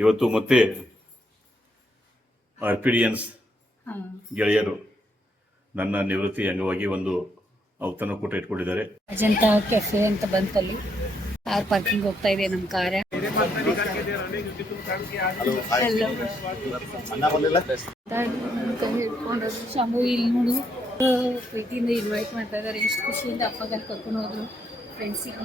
ಇವತ್ತು ಮತ್ತೆ ಆರ್ಪಿಡಿಯನ್ಸ್ ಗೆಳೆಯರು ನನ್ನ ನಿವೃತ್ತಿ ಅಂಗವಾಗಿ ಒಂದು ಔತಣಕೂಟ ಇಟ್ಕೊಂಡಿದ್ದಾರೆ. ಅಜಂತಾ ಕೆಫೆ ಅಂತ ಬಂತಲ್ಲಿ ಕಾರ್ ಪಾರ್ಕಿಂಗ್ ಹೋಗ್ತಾ ಇದೆ ನಮ್ಮ ಕಾರ. ಹಿಡ್ಕೊಂಡು ಶಂಭು ಇಲ್ಲಿ ನೋಡು ಪ್ರೀತಿಯಿಂದ ಇನ್ವೈಟ್ ಮಾಡ್ತಾ ಇದ್ದಾರೆ. ಎಷ್ಟು ಖುಷಿಯಿಂದ ಅಪ್ಪಗಲ್ಲಿ ಕರ್ಕೊಂಡು ಹೋದ್ರು ಫ್ರೆಂಡ್ಸಿಗೆ.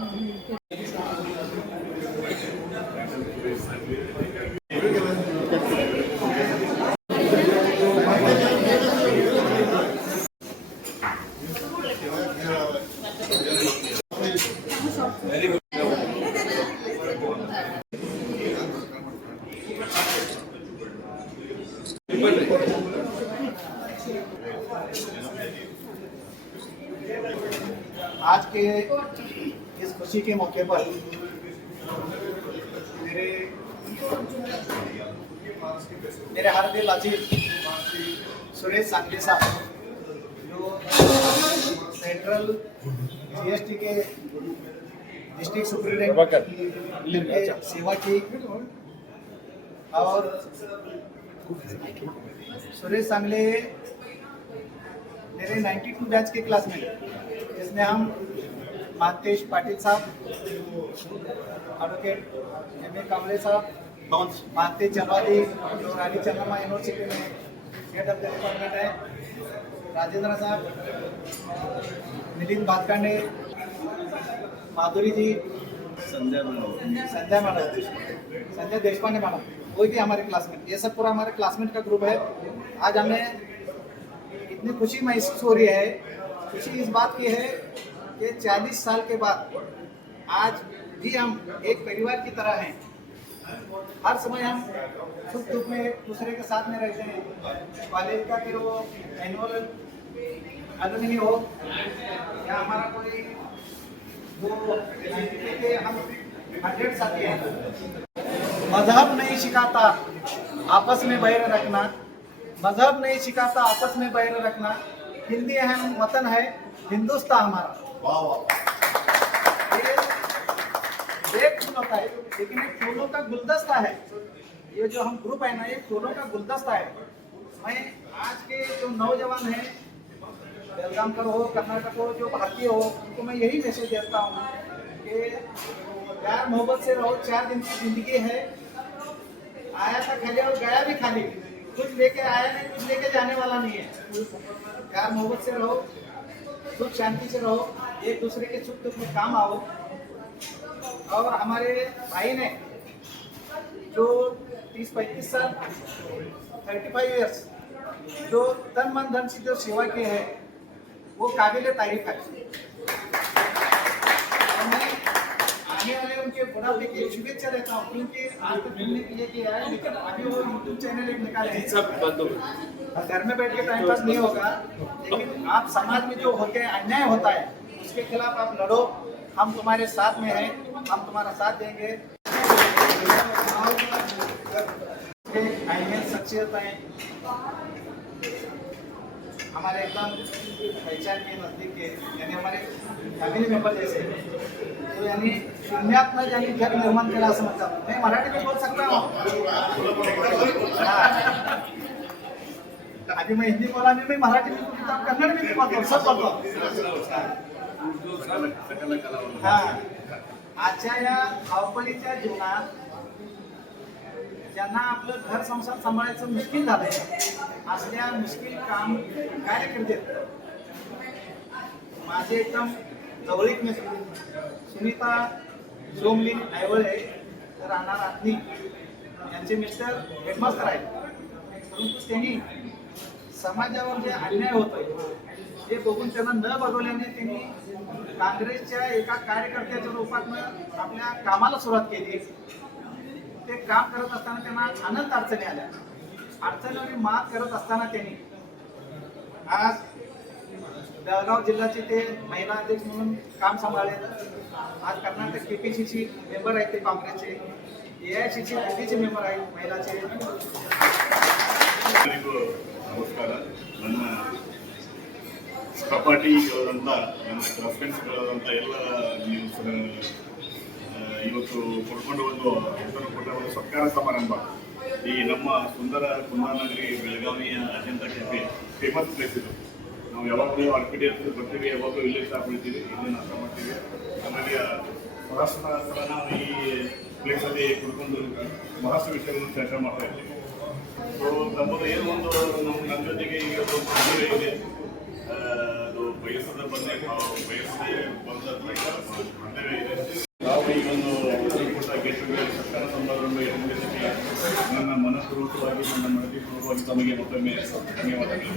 आज के इस खुशी के मौके पर मेरे हर दिल अजीज सुरेश सांगले साहब जो सेंट्रल जीएसटी के डिस्ट्रिक्ट सुप्रिंटेंडेंट सेवा की, और सुरेश सांगले मेरे 92 बैच के क्लासमेट, जिसमें हम मानतेश पाटिल साहब, एडवोकेट एम ए कांबळे साहब, मानतेश जवादी जो रानी चन्नम्मा यूनिवर्सिटी में हेड ऑफ द डिपार्टमेंट है, राजेंद्र साहब, मिलिंद भातकांडे, माधुरी जी, संजय देशपांडे मैडम, वही थी हमारे क्लासमेट. ये सब पूरा हमारे क्लासमेट का ग्रुप है. आज हमें इतनी खुशी महसूस हो रही है. खुशी इस बात की है कि 40 साल के बाद आज भी हम एक परिवार की तरह हैं. हर समय हम सुख दुख में एक दूसरे के साथ में रहते हैं. कॉलेज का फिर वो एनुअल अलुमिनी हो या हमारा कोई वो के हम 100 साथी हैं. मजहब नहीं सिखाता आपस में बैर रखना, मजहब नहीं सिखाता आपस में बैर रखना. हिंदी है, वतन है हिंदुस्तान हमारा. ये एक फूल होता है, लेकिन एक फूलों का गुलदस्ता है. ये जो हम ग्रुप है ना, ये फूलों का गुलदस्ता है. मैं आज के जो नौजवान हैं, बेलगामकर हो, कर्नाटक हो, जो भारतीय हो, उनको मैं यही मैसेज देता हूँ कि प्यार मोहब्बत से रहो. 4 दिन की जिंदगी है. आया था खाली और गया भी खाली. कुछ लेके आया नहीं, कुछ लेके जाने वाला नहीं है. प्यार मोहब्बत से रहो, सुख शांति से रहो, एक दूसरे के सुख दुख में काम आओ. और हमारे भाई ने जो 30-35 साल 35 इयर्स जो तन मन धन से जो सेवा की है, वो काबिल तारीफ है. आने वाले उनके बुढ़ापे की शुभेच्छा देता हूँ, क्योंकि आज तक घूमने के लिए किया है, लेकिन अभी वो यूट्यूब चैनल एक निकाले हैं. घर में बैठ के टाइम पास नहीं होगा, लेकिन आप समाज में जो होते हैं अन्याय होता है, उसके खिलाफ आप लड़ो. हम तुम्हारे साथ में हैं, हम तुम्हारा साथ देंगे. शख्सियत है हमारे एकदम पहचान के नजदीक के, यानी हमारे फॅमिली मेंबर जैसे. तो यानी शून्यात ज्यांनी जग निर्माण केला असं म्हणतात. मैं मराठी में बोल सकता हूँ. अभी मैं हिंदी बोला नहीं, मैं मराठी में बोलता हूँ, कन्नड़ में भी बोलता हूँ, सब बोलता हूँ. हाँ, आजच्या या धावपळीच्या जीवनात ज्यांना आपलं घर संसार सांभाळायचं मुश्किल झालंय, असल्या मुश्किल काम कार्यकर्ते माझे एकदम जवळीक मित्र सुनीता सोमली ऐवळे राहणार आत्नी यांचे मिस्टर हेडमास्टर आहेत. परंतु त्यांनी समाजावर जे अन्याय होतोय ते बघून त्यांना न बघवल्याने त्यांनी काँग्रेसच्या एका कार्यकर्त्याच्या रूपात आपल्या कामाला सुरुवात केली. ते काम करत असताना त्यांना अनंत अडचणी आल्या. अडचणीवर मात करत असताना त्यांनी आज बेळगाव जिल्ह्याचे ते महिला अध्यक्ष म्हणून काम सांभाळले. आज कर्नाटक केपीसीसी मेंबर आहेत ते काँग्रेसचे, एआयसीसी दिल्लीचे मेंबर आहेत महिलाचे. ನಮಸ್ಕಾರ. ನನ್ನ ಸಹಪಾಠಿಗಳಾದಂಥ ನನ್ನ ಕ್ಲಾಸ್ಮೇಟ್ಸ್ಗಳಾದಂಥ ಎಲ್ಲ ನೀವು ಇವತ್ತು ಕೊಡ್ಕೊಂಡು ಒಂದು ಔತಣಕೂಟವನ್ನು ಸತ್ಕಾರ ಸಮಾರಂಭ ಈ ನಮ್ಮ ಸುಂದರ ಕುಂದಾನಗರಿ ಬೆಳಗಾವಿಯ ಅತ್ಯಂತ ಫೇಮಸ್ ಪ್ಲೇಸ್ ಇದು. ನಾವು ಯಾವಾಗಲೂ ಆರ್ಕಿಡಿ ಹತ್ರ ಬರ್ತೀವಿ, ಯಾವಾಗಲೂ ಇಲ್ಲೇ ಸ್ಟಾಪ್ ಬಿಡ್ತೀವಿ, ಇಲ್ಲೇ ನಾಷ್ಟ ಮಾಡ್ತೀವಿ. ಆಮೇಲೆ ಬಹಳಷ್ಟು ಸಲ ನಾವು ಈ ಪ್ಲೇಸಲ್ಲಿ ಕುಡ್ಕೊಂಡು ಬಹಳಷ್ಟು ವಿಷಯಗಳನ್ನು ಚರ್ಚೆ ಮಾಡ್ತಾ ಇದ್ದೀವಿ. ಸೊ ನಮ್ಮದು ಏನು ಒಂದು ನನ್ನ ಜೊತೆಗೆ ಈಗ ಒಂದು ಮದುವೆ ಇದೆ, ಅದು ಬಯಸದ ಬಂದೇ ಬಂದ ಮದುವೆ ಇದೆ. ನಾವು ಈ ಒಂದು ಪುಟ್ಟ ಗೆಟ್ ಟುಗೆದರ್ ಸತ್ಕಾರ ಸಮಾರಂಭ ನನ್ನ ಮನಪೂರ್ವಕವಾಗಿ ನನ್ನ ಮನಪೂರ್ವಕವಾಗಿ ತಮಗೆ ಮತ್ತೊಮ್ಮೆ ಧನ್ಯವಾದಗಳು.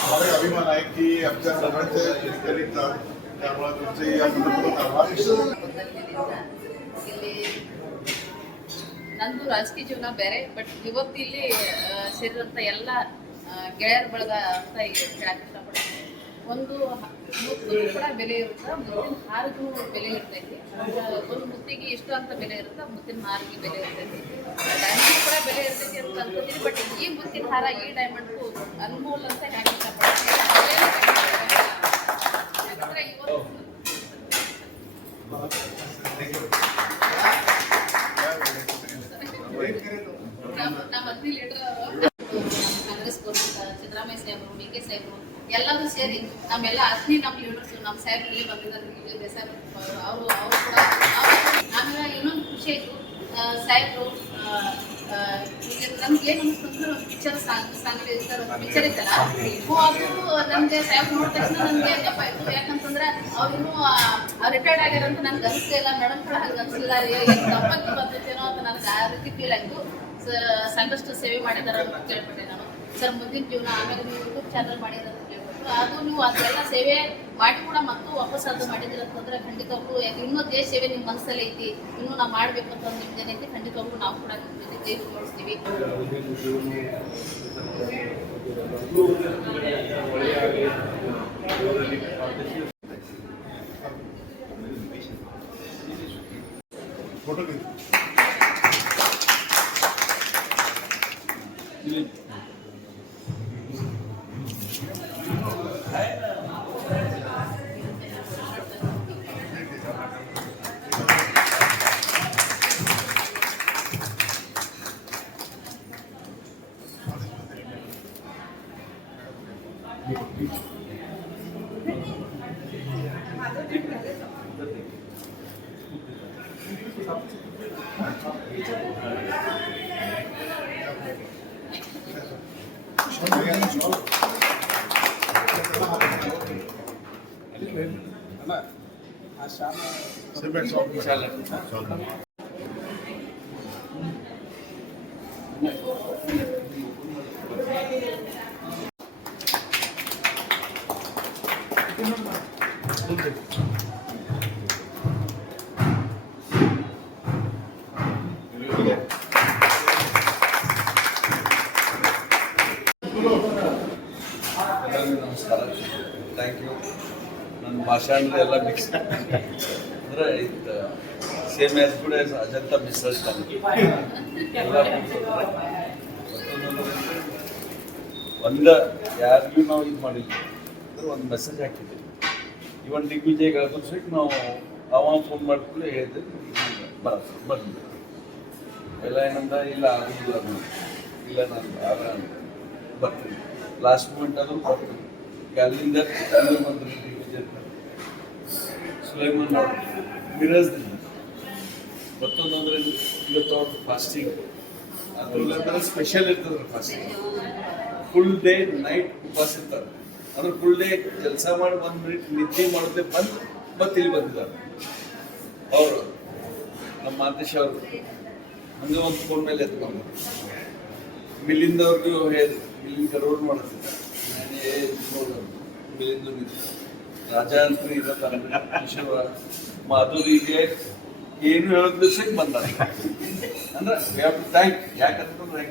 हमारे अभिमान आहे की आमच्या सगळ्यांचे शेतकरीचा त्यामुळे तुमचे या संदर्भात आभार. ಇಲ್ಲಿ ನಂದು ರಾಜಕೀಯ ಜೀವನ ಬೇರೆ, ಬಟ್ ಇವತ್ತು ಇಲ್ಲಿ ಸೇರಿದಂಥ ಎಲ್ಲ ಗೆಳೆಯರ ಬಳಗ ಅಂತ ಹೇಳಕ್ಕೆ ಇಷ್ಟಪಡ್ತೀನಿ. ಒಂದು ಮುತ್ತಿಗೂ ಕೂಡ ಬೆಲೆ ಇರುತ್ತೆ, ಮುತ್ತಿನ ಹಾರಿಗೂ ಬೆಲೆ ಇರ್ತೈತಿ. ಒಂದು ಮುತ್ತಿಗೆ ಎಷ್ಟು ಅಂತ ಬೆಲೆ ಇರುತ್ತೆ, ಮುತ್ತಿನ ಹಾರಿಗೆ ಬೆಲೆ ಇರ್ತೈತಿ. ಡೈಮಂಡ್ ಕೂಡ ಬೆಲೆ ಇರ್ತೈತಿ ಅಂತ ಅನ್ಕೋತೀನಿ, ಬಟ್ ಈ ಮುತ್ತಿನ ಹಾರ ಈ ಡೈಮಂಡ್ಗೂ ಅನ್ಮೋಲ್ ಅಂತ ಹೇಳಕ್ಕೆ ಇಷ್ಟಪಡ್ತೀನಿ. ಯಾಕಂದ್ರೆ ಇವತ್ತು ನಮ್ಮ ಅಗ್ನಿ ಲೀಡರ್ ಕಾಂಗ್ರೆಸ್ ಗೌರ್ಮೆಂಟ್ ಸಿದ್ದರಾಮಯ್ಯ ಸಾಹೇಬರು, ಡಿ ಕೆ ಸಾಹೇಬರು ಎಲ್ಲರೂ ಸೇರಿ ನಮ್ಮೆಲ್ಲ ಅಗ್ನಿ ನಮ್ಮ ಲೀಡರ್ಸ್ ನಮ್ಮ ಸಾಹೇಬರು ಇಲ್ಲಿ ಬಂದಿದ್ದಾರೆ. ದೇಸಾಯಿ ಅವರು ಕೂಡ ಆಮೇಲೆ ಇನ್ನೊಂದು ಖುಷಿ ಆಯಿತು, ಸಾಹೇಬರು ನಮ್ಗೆ ಏನು ಅನಿಸ್ತಂದ್ರೆ ಒಂದು ಪಿಕ್ಚರ್ ಪಿಕ್ಚರ್ ಇತ್ತಲ್ಲ, ಅದು ನಮಗೆ ಸಾಹೇಬ್ ನೋಡಿದ ತಕ್ಷಣ ನನಗೆ ನೆಪ ಆಯಿತು. ಯಾಕಂತಂದ್ರೆ ಅವ್ರು ರಿಟೈರ್ಡ್ ಆಗ್ಯಾರಂತ ನನಗೆ ಅನಿಸ್ತಾ ಇಲ್ಲ, ಮೇಡಮ್ ಕೂಡ ಹಂಗೆ ಅನಿಸಿಲ್ಲ, ತಪ್ಪಕ್ಕೆ ಬರ್ತೈತೇನೋ ಅಂತ ನನಗೆ ಆ ರೀತಿ ಫೀಲ್ ಆಯಿತು. ಸಾಕಷ್ಟು ಸೇವೆ ಮಾಡಿದಾರೆ ಅಂತ ಕೇಳ್ಪಟ್ಟೆ ನಾನು. ಸರ್ ಮುಂದಿನ ಜೀವನ ಆಮೇಲೆ ನೀವು ಯೂಟ್ಯೂಬ್ ಚಾನಲ್ ಮಾಡಿದ್ರೆ ಅಂತ ಕೇಳ್ಬಿಟ್ಟು, ಅದು ನೀವು ಅದೆಲ್ಲ ಸೇವೆ ಮಾಡಿ ಕೂಡ ಮತ್ತು ವಾಪಸ್ ಅದು ಮಾಡಿದ್ರೆ ಅಂತಂದ್ರೆ ಖಂಡಿತವಾಗ್ಲೂ ಇನ್ನೂ ದೇಶ ಸೇವೆ ನಿಮ್ಮ ಮನಸ್ಸಲ್ಲಿ ಐತಿ, ಇನ್ನೂ ನಾವು ಮಾಡಬೇಕು ಅಂತ ನಿಮ್ದು ಏನೈತಿ, ಖಂಡಿತವಾಗ್ಲೂ ನಾವು ಕೂಡ ನಿಮ್ಮ ಜೊತೆ ಕೈ ಜೋಡಿಸ್ತೀವಿ. फोटो ನಮಸ್ಕಾರ, ಥ್ಯಾಂಕ್ ಯು. ನನ್ನ ಭಾಷೆ ಅಂದರೆ ಎಲ್ಲ ಮಿಕ್ಸ್ ಅಂದರೆ ಇದು same as good as Ajanta Mrs ಎಲ್ಲ ಒಂದು ಯಾರಿಗೂ ನಾವು ಇದು ಮಾಡಿಲ್ಲ ಅಂದ್ರೆ ಒಂದು ಮೆಸೇಜ್ ಹಾಕಿದ್ದೀವಿ. ಇವನ್ ದಿಗ್ವಿಜಯ್ ಸಹಿತ ನಾವು ಅವ ಫೋನ್ ಮಾಡ್ಕೊಳ್ಳಿ ಹೇಳಿದ್ರೆ ಬಂದು ಎಲ್ಲ ಏನಂದ ಇಲ್ಲ ಆಗೋದಿಲ್ಲ, ಇಲ್ಲ ನಾನು ಬರ್ತೀನಿ. ಲಾಸ್ಟ್ ಮೂಮೆಂಟ್ ಅದು ಬರ್ತೀನಿ. ಅಲ್ಲಿಂದ ಬಂದ್ರಿ ದಿಗ್ವಿಜಯ್ ಸುಲೈಮನ್ ಮಿರಾಜ್ದಿಂದ ಮತ್ತೊಂದಂದ್ರೆ ಇವತ್ತು ಅವ್ರದ್ದು ಫಾಸ್ಟಿಂಗ್, ಅದು ಇಲ್ಲಾಂದ್ರೆ ಸ್ಪೆಷಲ್ ಇರ್ತದೆ ಫಾಸ್ಟಿಂಗ್. ಫುಲ್ ಡೇ ನೈಟ್ ಉಪವಾಸ ಇರ್ತಾರೆ. ಅಂದ್ರೆ ಫುಲ್ ಡೇ ಕೆಲಸ ಮಾಡಿ 1 ಮಿನಿಟ್ ನಿದ್ದೆ ಮಾಡೋದೇ ಬಂದು ಮತ್ತೆ ಇಲ್ಲಿ ಬಂದಿದ್ದಾರೆ ಅವರು. ನಮ್ಮ ಮಾತೇಶ್ ಅವರು ಹಂಗೆ ಒಂದು ಫೋನ್ ಮೇಲೆ ಎತ್ಕೊಂಡು ಮಿಲ್ಲಿಂದವ್ರಿಗೂ ಹೇಳಿದ್ರು, ಮಿಲ್ಲಿಂದ ರೋಡ್ ಮಾಡುತ್ತಿದ್ದಾರೆ. ಮಿಲ್ಲಿಂದ ರಾಜ ಅಂತ ಇರೋ ಮಾಧುರಿಗೆ ಏನು ಹೇಳೋದು ಸಹಿತ ಬಂದಾರೆ. ಅಂದ್ರೆ ಥ್ಯಾಂಕ್. ಯಾಕಂತಂದ್ರೆ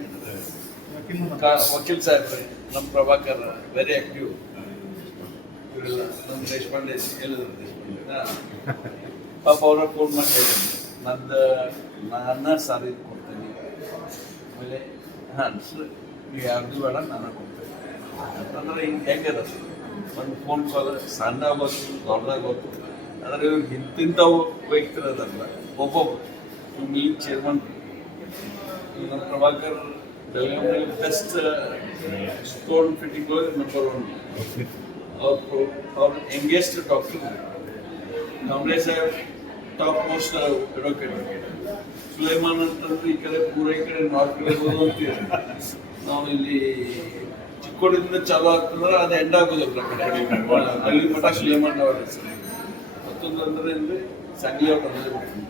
ವಕೀಲ್ ಸಾಹೇಬ್ರೆ, ನಮ್ಮ ಪ್ರಭಾಕರ್ ವೆರಿ ಆಕ್ಟಿವ್, ಇವರೆಲ್ಲ ನಮ್ಮ ದೇಶಪಾಂಡೆ ಹೇಳಿದ್ರು. ಪಾಪ ಅವ್ರ ಫೋನ್ ಮಾಡಿ ಹೇಳಿದ್ರು, ನಾನು ಸಾರಿ ಕೊಡ್ತೇನೆ, ಆಮೇಲೆ ಹಾಂ ನೀವು ಯಾರ್ದು ಬೇಡ ನಾನು ಕೊಡ್ತೇನೆ ಅಂತಂದ್ರೆ ಹಿಂಗೆ ಹೆಂಗದ ಒಂದು ಫೋನ್ ಕಾಲ್ ಸಣ್ಣ ಆಗೋದು ದೊಡ್ಡದಾಗೋದು ಆದರೆ ಇವ್ರಿಗೆ ಇಂತಿಂಥವು ವ್ಯಕ್ತಿರೋದಲ್ಲ, ಒಬ್ಬೊಬ್ಬರು ಮೀನ್ ಚೇರ್ಮನ್ ನಮ್ಮ ಪ್ರಭಾಕರ್ ಬೆಳಗಾವಿಯಲ್ಲಿ ಬೆಸ್ಟ್ ಸ್ಟೋನ್ ಫಿಟ್ಟಿಂಗ್ ನಂಬರ್ 1. ಅವ್ರ youngest doctor Kamble Saheb top most advocate. Sulaiman ಅಂತಂದ್ರೆ ಈ ಕಡೆ ಪೂರ ಈ ಕಡೆ ನಾರ್ತ್ ಕಡೆ ಹೋಗೋದು ಅಂತೀವಿ ನಾವು. ಇಲ್ಲಿ ಚಿಕ್ಕೋಡಿಂದ ಚಾಲು ಆಗ್ತಂದ್ರೆ ಅದು ಎಂಡ್ ಆಗೋದಿಲ್ಲ ಅಲ್ಲಿ ಮಠ ಸುಲೈಮಾನ್ ಅವರ ಹೆಸರು. ಮತ್ತೊಂದು ಅಂದ್ರೆ ಅಂದರೆ ಸಂಗ್ಲಿ ಅವ್ರ ತಂದೆ ಬರ್ತೀನಿ.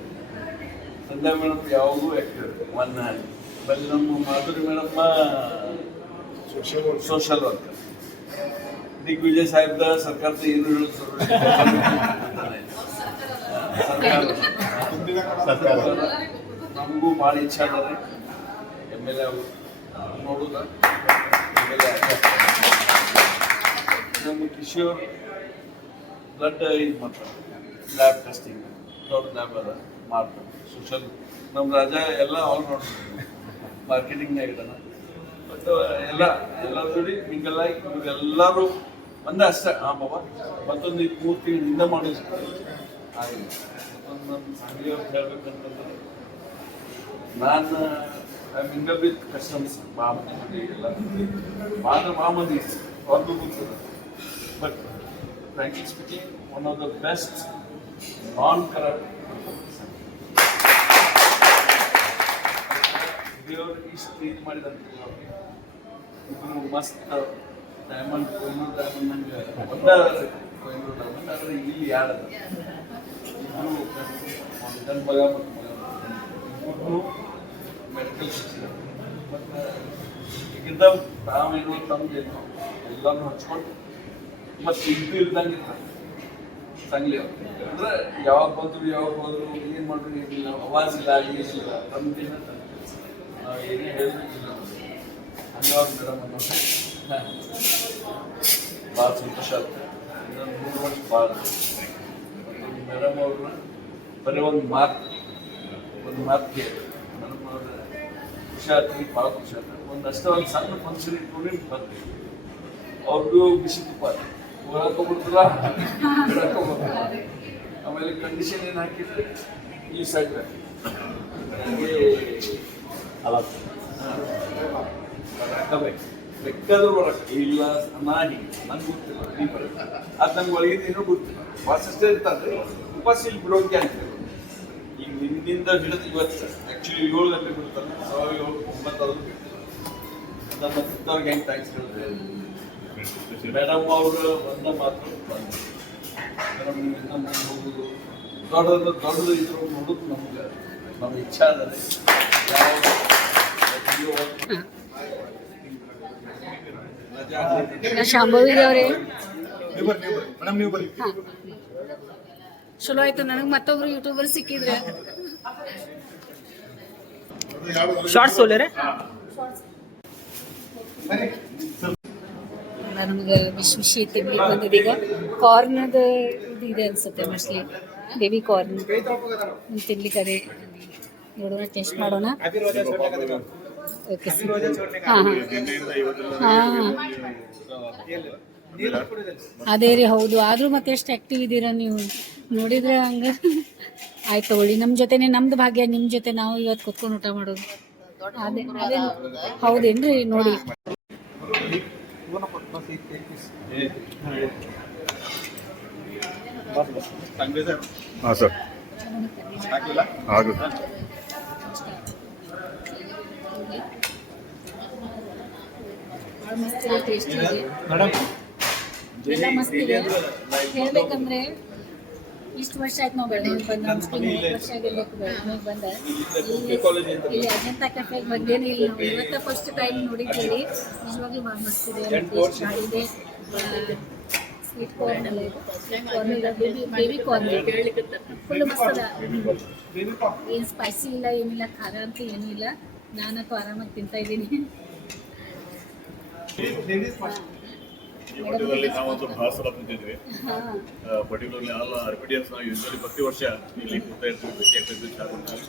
ಸಂಧ್ಯಾ ಮೇಡಮ್ ಯಾವಾಗೂ ಆ್ಯಕ್ಟಿವ್ ಒನ್ ಹ್ಯಾಂಡ್. ಬಲ್ಲಿ ನಮ್ಮ ಮಾಧುರಿ ಮೇಡಮ್ಮ ಸೋಷಲ್ ವರ್ಕರ್. ದಿಗ್ವಿಜಯ್ ಸಾಹೇಬ್ದ ಸರ್ಕಾರದ ಏನು ಹೇಳೋದು ಸರ್ಕಾರ ನಮಗೂ ಭಾಳ ಇಚ್ಛೆ ಅದಾರೆ. MLA ಅವರು ನೋಡುದ MLA ನಮ್ಮ ಕಿಶೋರ್ ಬ್ಲಡ್ ಇದು ಮಾಡ್ತಾರೆ, ಲ್ಯಾಬ್ ಟೆಸ್ಟಿಂಗ್ ದೊಡ್ಡ ಲ್ಯಾಬ್ ಅದ ಮಾಡ್ತಾರೆ. ಸೋಷಲ್ ನಮ್ಮ ರಾಜ ಎಲ್ಲ ಅವ್ರು ನೋಡ್ತಾರೆ, ಮಾರ್ಕೆಟಿಂಗ್ನಾಗ ಇದ್ದಾನ. ಬಟ್ ಎಲ್ಲ ಜೋಡಿ ಮಿಂಗಲ್ಲಾಗಿ ಇವ್ರೆಲ್ಲರೂ ಒಂದೇ ಅಷ್ಟೇ. ಬಾಬಾ ಮತ್ತೊಂದು 3 ತಿಂಗಳಿಂದ ಮಾಡಿದ್ರು ಆಗಿಲ್ಲ. ಮತ್ತೊಂದು ನನ್ನ ಸಂಘಿಯವ್ರು ಹೇಳ್ಬೇಕಂತಂದ್ರೆ ನಾನು ಐ ಮಿಂಗಲ್ ವಿತ್ ಕಸ್ಟಮರ್ಸ್ ಮಂದಿ ಎಲ್ಲ ಮಂದಿ ಅವ್ರಿಗೂ ಗೊತ್ತಿದೆ. But frankly speaking one of the best non corrupt ದೇವರು ಇಷ್ಟು ಇದು ಮಾಡಿದಂತ ಇದು ಮಸ್ತ್ ಡೈಮಂಡ್ ಕೊಯ್ನೂರು ಡೈಮಂಡ್ ನಂಗೆ ಒಂದೇ ಕೊಯ್ನೂರು ಡೈಮಂಡ್. ಆದರೆ ಇಲ್ಲಿ ಯಾರದ ನನ್ನ ಮಗ ಮತ್ತು ಇಬ್ಬರು ಮೆಡಿಕಲ್ ಶಿಕ್ಷಣ ಮತ್ತು ಈಗಿಂದ ತಾವೇನೋ ತಮ್ಮದೇನೋ ಎಲ್ಲರೂ ಹಚ್ಕೊಂಡು ಮತ್ತು ಇದು ಇಲ್ದಂಗೆ ಸಂಗ್ಲಿ ಅವ್ರು ಅಂದರೆ ಯಾವಾಗ ಬಂದರು ಹೋದರು ಏನು ಮಾಡಿದ್ರು ಏನಿಲ್ಲ, ಅವಾಜ್ ಇಲ್ಲ, ಏನಿಲ್ಲ, ತಮ್ಮದೇನ ನಾವು ಏನೇ ಹೇಳಬೇಕಿಲ್ಲ. ಹಂಗಾದ್ರು ಮೇಡಮ್ ಅನ್ನೋದು ಭಾಳ ಸಂತೋಷ ಆಗ್ತದೆ. ಇನ್ನೊಂದು 3 ವರ್ಷ ಭಾಳ ಮೇಡಮ್ ಅವ್ರನ್ನ ಬರೀ ಒಂದು ಮಾತು ಕೇಳಿ ಮೇಡಮ್ ಅವ್ರ ಖುಷಿ ಆಗ್ತೀವಿ, ಭಾಳ ಖುಷಿ ಆಗ್ತದೆ. ಒಂದಷ್ಟೇ ಒಂದು ಸಣ್ಣ ಫಂಕ್ಷನ್ ಇಟ್ಕೊಂಡು ಬರ್ತೀವಿ. ಅವ್ರಿಗೂ ಬಿಸಿ ತುಪ್ಪ ಹೋಗ್ಬಿಡ್ತಾರ, ಆಮೇಲೆ ಕಂಡೀಷನ್ ಏನು ಹಾಕಿದ್ರೆ ಈ ಸೈಡ್ ಹಾಕಬೇಕು. ಬೇಕಾದ್ರೂ ಬರಕ್ಕೆ ಇಲ್ಲ ನಾಡಿ ನಂಗೆ ಗೊತ್ತಿಲ್ಲ, ನೀ ಬರಕ್ಕೆ ಅದು ನಂಗೆ ಒಳಗಿಂದ ಏನೂ ಗೊತ್ತಿಲ್ಲ. ವಾಸಷ್ಟೇ ಇರ್ತಾರೆ ಉಪವಾಸ ಇಲ್ಲಿ ಬಿಡೋಕೆ ಆಗ್ತದೆ. ಈಗ ನಿನ್ನಿಂದ ಹಿಡಿದು ಇವತ್ತು ಆ್ಯಕ್ಚುಲಿ 7 ಗಂಟೆ ಬಿಡ್ತಾರೆ, 7, 9 ಆದರೂ ಬಿಡ್ತಾರೆ. ನಮ್ಮ ಅವ್ರಿಗೆ ಹೆಂಗೆ ಥ್ಯಾಂಕ್ಸ್ ಹೇಳಿದ್ರೆ ಮೇಡಮ್ ಅವರು ಒಂದ ಮಾತು ಬಂದು ಮೇಡಮ್ ನೀವು ಮುಂದೆ ಹೋಗೋದು ದೊಡ್ಡದು ಇದ್ರು ನೋಡೋದು ನಮ್ಮ ಇಚ್ಛೆ ಆದರೆ ಶಾಂಭವಿ ಅವರೇ ನೀವು ಬನ್ನಿ. ಚಲೋ ಆಯ್ತು. ನನಗೆ ಮತ್ತೊಬ್ರು ಯೂಟ್ಯೂಬರ್ ಸಿಕ್ಕಿದ್ರೆ ಶಾರ್ಟ್ಸ್ ಹೋಗ್ಲೇರೆ ನಮ್ಗೆ ಬಿಸಿ ತಿನ್ಲಿಕ್ಕೆ ಬಂದಿದೆ. ಈಗ ಕಾರ್ನದ ಇದು ಇದೆ ಅನ್ಸುತ್ತೆ, ಮೋಸ್ಟ್ಲಿ ಬೇಬಿ ಕಾರ್ನ್ ತಿನ್ಲಿಕ್ಕೆ. ಅದೇ ನೋಡೋಣ, ಟೇಸ್ಟ್ ಮಾಡೋಣ. Okay sir. ಹಾಂ ಅದೇ ರೀ, ಹೌದು. ಆದರೂ ಮತ್ತೆ ಎಷ್ಟು ಆ್ಯಕ್ಟಿವ್ ಇದ್ದೀರಾ ನೀವು, ನೋಡಿದ್ರೆ ಹಂಗೆ. ಆಯ್ತು ತಗೊಳ್ಳಿ, ನಮ್ಮ ಜೊತೆನೆ ನಮ್ದು ಭಾಗ್ಯ, ನಿಮ್ಮ ಜೊತೆ ನಾವು ಇವತ್ತು ಕುತ್ಕೊಂಡು ಊಟ ಮಾಡೋದು. ಅದೇ ಹೌದೇನ್ರಿ, ನೋಡಿ. ಹಾಂ ಸರ್ ಆಗುತ್ತೆ. ಮಸ್ತ್ ಇದೆ, ಟೇಸ್ಟಿ ಇದೆ, ಎಲ್ಲ ಮಸ್ತ್ ಇದೆ. ಹೇಳ್ಬೇಕಂದ್ರೆ ಇಷ್ಟು ವರ್ಷ ಆಯ್ತು ನಾವು ಬೆಳಗಾವಿಗೆ ಬಂದ, 30 ವರ್ಷ ಆಗಿರ್ಬೇಕು ಬೆಳಗಾವಿಗೆ ಬಂದ. ಇಲ್ಲಿ ಅಜಂತಾ ಕೆಫೆಗೆ ಬಂದೇನೆ ಇಲ್ಲ ನಾವು, ಇವತ್ತ ಫಸ್ಟ್ ಟೈಮ್ ನೋಡಿದ್ದೀವಿ. ನಿಜವಾಗ್ಲೂ ಭಾಳ ಮಸ್ತ್ ಇದೆ, ಟೇಸ್ಟ್ ಭಾಳ ಇದೆ. ಸ್ವೀಟ್ ಕಾರ್ನ್ ಅಲ್ಲ, ಕಾರ್ನ್ ಇಲ್ಲ, ಬೇಬಿ ಕಾರ್ನ್ ಫುಲ್ ಮಸ್ತ್ ಅದ. ಏನು ಸ್ಪೈಸಿ ಇಲ್ಲ, ಏನಿಲ್ಲ, ಖಾರ ಅಂತ ಏನೂ ಇಲ್ಲ. ನಾನಂತೂ ಆರಾಮಾಗಿ ತಿಂತಾ ಇದ್ದೀನಿ. ಈ ಹೋಟೆಲಲ್ಲಿ ನಾವೊಂದು ಭಾಳ ಸಲ ತಿಂತಿದ್ವಿ. ಪರ್ಟಿಕ್ಯುಲರ್ಲಿ ಆಲ್ ಆರ್ಪಿಡಿಯನ್ಸ್ ನಾವು ಯೂಶ್ವಲಿ ಪ್ರತಿ ವರ್ಷ ಇಲ್ಲಿ ಕೂತಾ ಇರ್ತೀವಿ, ಭೇಟಿ ಆಗ್ತಿದ್ವಿ, ಚಾ ಕುಡ್ತೀವಿ,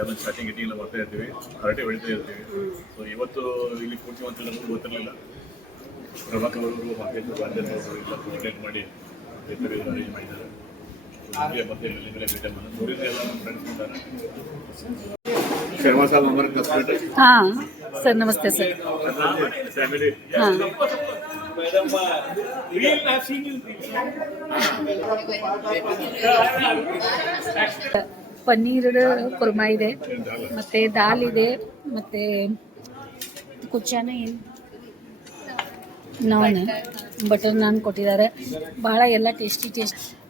ಎಲ್ಲ ಚಾಟಿಂಗ್ ಗಿಟಿಂಗ್ ಎಲ್ಲ ಮಾಡ್ತಾ ಇರ್ತೀವಿ, ಹರಟೆ ಹೊಡಿತಾ ಇರ್ತೀವಿ. ಸೊ ಇವತ್ತು ಇಲ್ಲಿ ಕೂರ್ತೀವಿ ಅಂತ ಹೇಳೋದು ಗೊತ್ತಿರಲಿಲ್ಲ. ಪ್ರಭಾಕರ್ ಅವರು ಮಾರ್ಕೆಟ್ ರಾಜ್ಯದವರು ಎಲ್ಲ ಕೋಆರ್ಡಿನೇಟ್ ಮಾಡಿ ಅರೇಂಜ್ ಮಾಡಿದ್ದಾರೆ. ನಿಮಗೆ ಮತ್ತೆ ಇಲ್ಲಿ ಮೇಲೆ ಭೇಟಿ ಮಾಡೋಣ. ನೋಡಿದ್ರೆ ಎಲ್ಲ ನಮ್ಮ ಫ್ರೆಂಡ್ಸ್ ಇದ್ದಾರೆ. ಶರ್ಮಾ ಸಾಹೇಬ್ हमारे क्लासमेट है. हाँ सर, नमस्ते सर. फैमिली हाँ ಪನ್ನೀರ್ ಕುರ್ಮಾ ಇದೆ, ಮತ್ತೆ ದಾಲ್ ಇದೆ, ಮತ್ತೆ ಕುಚ್ಚಾನ ಏನು ನಾನ್ ಬಟರ್ ನಾನ್ ಕೊಟ್ಟಿದ್ದಾರೆ. ಭಾಳ ಎಲ್ಲ ಟೇಸ್ಟಿ.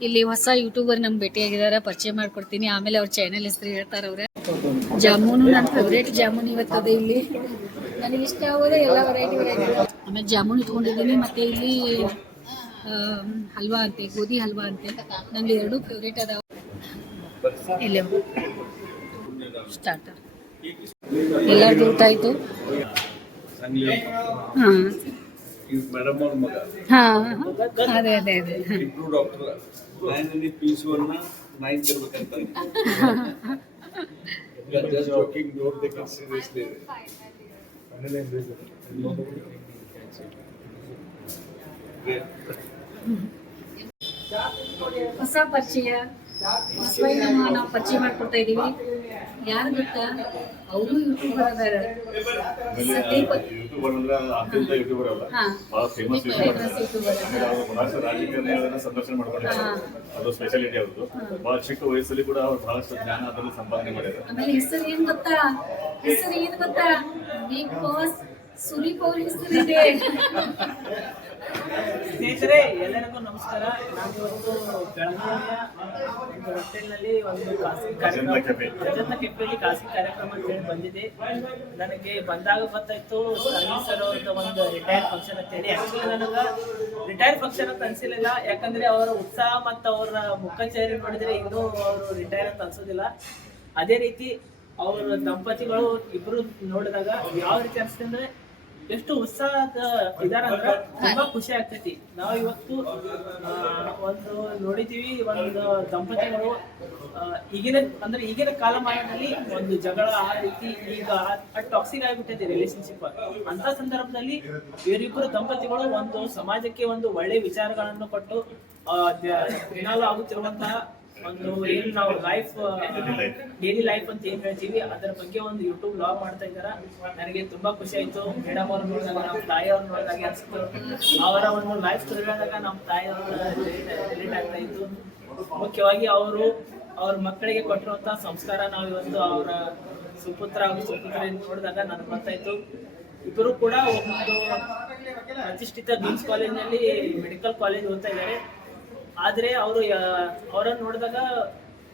ಇಲ್ಲಿ ಹೊಸ ಯೂಟ್ಯೂಬರ್ ನಮ್ಗೆ ಭೇಟಿಯಾಗಿದ್ದಾರೆ, ಪರಿಚಯ ಮಾಡ್ಕೊಡ್ತೀನಿ. ಆಮೇಲೆ ಅವ್ರ ಚಾನೆಲ್ ಹೆಸರು ಹೇಳ್ತಾರೆ ಅವ್ರೆ. ಜಾಮೂನು ನನ್ನ ಫೇವ್ರೇಟ್ ಜಾಮೂನು ಇವತ್ತದೆ. ಇಲ್ಲಿ ನನಗೆ ಇಷ್ಟ ಆಗೋದೇ ಎಲ್ಲ ವೆರೈಟಿ. ಆಮೇಲೆ ಜಾಮೂನು ಇಟ್ಕೊಂಡಿದ್ದೀನಿ. ಮತ್ತು ಇಲ್ಲಿ ಹಲ್ವಾ ಅಂತೆ, ಗೋಧಿ ಹಲ್ವಾ ಅಂತೆ, ನನಗೆ ಎರಡೂ ಫೇವ್ರೇಟ್ ಅದಾವ. ಇಲ್ಲಿ ಸ್ಟಾರ್ಟರ್ ಎಲ್ಲರದ್ದು ಊಟ ಆಯಿತು. ಹಾಂ ಮೇಡಮ್ ಅವ್ರ ಮಗ ಹಾಂ ಅದೇ ಇಬ್ರು ಡಾಕ್ಟರ್. 9 ಪೀಸ್ವನ್ನ 9 ತರ್ಬೇಕಂತ ಜಸ್ಟ್ ವಾಕಿಂಗ್ ನೋಡ್ಬೇಕಂತ ಸೀರಿಯಸ್ಲಿ ಇದೆ. ಹೊಸ ಪರಿಚಯ, ಹೊಸವಾಗಿ ನಾವು ಪರಿಚಯ ಮಾಡ್ಕೊಡ್ತಾ ಇದ್ದೀವಿ. ಯಾರು ಗೊತ್ತಾ, ಅವರು ಯೂಟ್ಯೂಬರ್ ಅದಾರ. ಯೂಟ್ಯೂಬರ್ ಅಂದ್ರೆ ಅತ್ಯಂತ ಯೂಟ್ಯೂಬರ್ ಅಲ್ಲ, ಬಹಳ ಫೇಮಸ್ ಯೂಟ್ಯೂಬರ್. ಅವರು ಬಹಳಷ್ಟು ರಾಜಕೀಯಗಳನ್ನ ಸಂದರ್ಶನ ಮಾಡ್ಕೊಂಡಿದ್ದಾರೆ. ಅದು ಸ್ಪೆಷಾಲಿಟಿ ಅವ್ರದ್ದು. ಬಹಳ ಚಿಕ್ಕ ವಯಸ್ಸಲ್ಲಿ ಕೂಡ ಅವ್ರು ಬಹಳಷ್ಟು ಜ್ಞಾನ ಅದರಲ್ಲಿ ಸಂಪಾದನೆ ಮಾಡಿದ್ದಾರೆ. ಆಮೇಲೆ ಹೆಸರು ಏನ್ ಗೊತ್ತಾ, ಬಿಗ್ ಬಾಸ್ ಸುದೀಪ್ ಅವ್ರ ಹೆಸರಿದೆ. ಸ್ನೇಹಿತರೆ, ಎಲ್ಲರಿಗೂ ನಮಸ್ಕಾರ. ನಾನು ಇವತ್ತು ಬೆಳಗಾವಿಯ ಒಂದು ಹೋಟೆಲ್ನಲ್ಲಿ ಒಂದು ಖಾಸಗಿ ಕಾರ್ಯಕ್ರಮ, ಅಜಂತಾ ಕೆಫೆಯಲ್ಲಿ ಖಾಸಗಿ ಕಾರ್ಯಕ್ರಮ ಅಂತ ಹೇಳಿ ಬಂದಿದೆ. ನನಗೆ ಬಂದಾಗ ಗೊತ್ತಾಯ್ತು ಸಂಗೀತ್ ಸರ್ ಅವ್ರದ್ದು ಒಂದು ರಿಟೈರ್ ಫಂಕ್ಷನ್ ಅಂತ ಹೇಳಿ. ಆಕ್ಚುಲಿ ನನಗೆ ರಿಟೈರ್ ಫಂಕ್ಷನ್ ಅಂತ ಅನ್ಸಿರ್ಲಿಲ್ಲ, ಯಾಕಂದ್ರೆ ಅವರ ಉತ್ಸಾಹ ಮತ್ತು ಅವರ ಮುಖಚರ್ಯೆ ನೋಡಿದ್ರೆ ಇನ್ನೂ ಅವರು ರಿಟೈರ್ ಅಂತ ಅನ್ಸೋದಿಲ್ಲ. ಅದೇ ರೀತಿ ಅವರ ದಂಪತಿಗಳು ಇಬ್ರು ನೋಡಿದಾಗ ಯಾವ ರೀತಿ ಅನ್ಸುತ್ತೆ ಅಂದ್ರೆ ಎಷ್ಟು ಉತ್ಸಾಹದ ಇದಾರ ಅಂದ್ರೆ ತುಂಬಾ ಖುಷಿ ಆಗ್ತೈತಿ. ನಾವು ಇವತ್ತು ಒಂದು ನೋಡಿದೀವಿ, ಒಂದು ದಂಪತಿಗಳು ಈಗಿನ ಕಾಲಮಾನದಲ್ಲಿ ಒಂದು ಜಗಳ ಆ ರೀತಿ ಈಗ ಟಾಕ್ಸಿಕ್ ಆಗಿಬಿಟ್ಟಿದೆ ರಿಲೇಶನ್ಶಿಪ್. ಅಂತ ಸಂದರ್ಭದಲ್ಲಿ ಇವರಿಬ್ಬರು ದಂಪತಿಗಳು ಒಂದು ಸಮಾಜಕ್ಕೆ ಒಂದು ಒಳ್ಳೆ ವಿಚಾರಗಳನ್ನು ಕೊಟ್ಟು ದಿನಾಲು ಆಗುತ್ತಿರುವಂತಹ ಒಂದು ಏನು ನಾವು ಡೈಲಿ ಲೈಫ್ ಅಂತ ಏನ್ ಹೇಳ್ತೀವಿ ಅದರ ಬಗ್ಗೆ ಒಂದು ಯೂಟ್ಯೂಬ್ ವ್ಲಾಗ್ ಮಾಡ್ತಾ ಇದ್ದಾರ. ನನಗೆ ತುಂಬಾ ಖುಷಿ ಆಯ್ತು. ಮೇಡಮ್ ಅವ್ರು ನೋಡಿದಾಗ, ನಮ್ಮ ತಾಯಿಯವ್ರು ನೋಡಿದಾಗ ಅನ್ಸುತ್ತೆ, ಅವರ ಒಂದು ಲೈಫ್ ತಿಳಿದಾಗ ನಮ್ಮ ತಾಯಿಯವರು ರಿಲೇಟ್ ಆಗ್ತಾ ಇತ್ತು. ಮುಖ್ಯವಾಗಿ ಅವ್ರ ಮಕ್ಕಳಿಗೆ ಕೊಟ್ಟಿರುವಂತಹ ಸಂಸ್ಕಾರ ನಾವು ಇವತ್ತು ಅವರ ಸುಪುತ್ರ ಹಾಗೂ ಸುಪುತ್ರಿ ನೋಡಿದಾಗ ನನಗೆ ಗೊತ್ತಾಯ್ತು. ಇಬ್ಬರು ಕೂಡ ಒಂದು ಪ್ರತಿಷ್ಠಿತ ಗಿಮ್ಸ್ ಕಾಲೇಜ್ನಲ್ಲಿ ಮೆಡಿಕಲ್ ಕಾಲೇಜ್ ಓದ್ತಾ ಇದ್ದಾರೆ. ಆದ್ರೆ ಅವರನ್ನು ನೋಡಿದಾಗ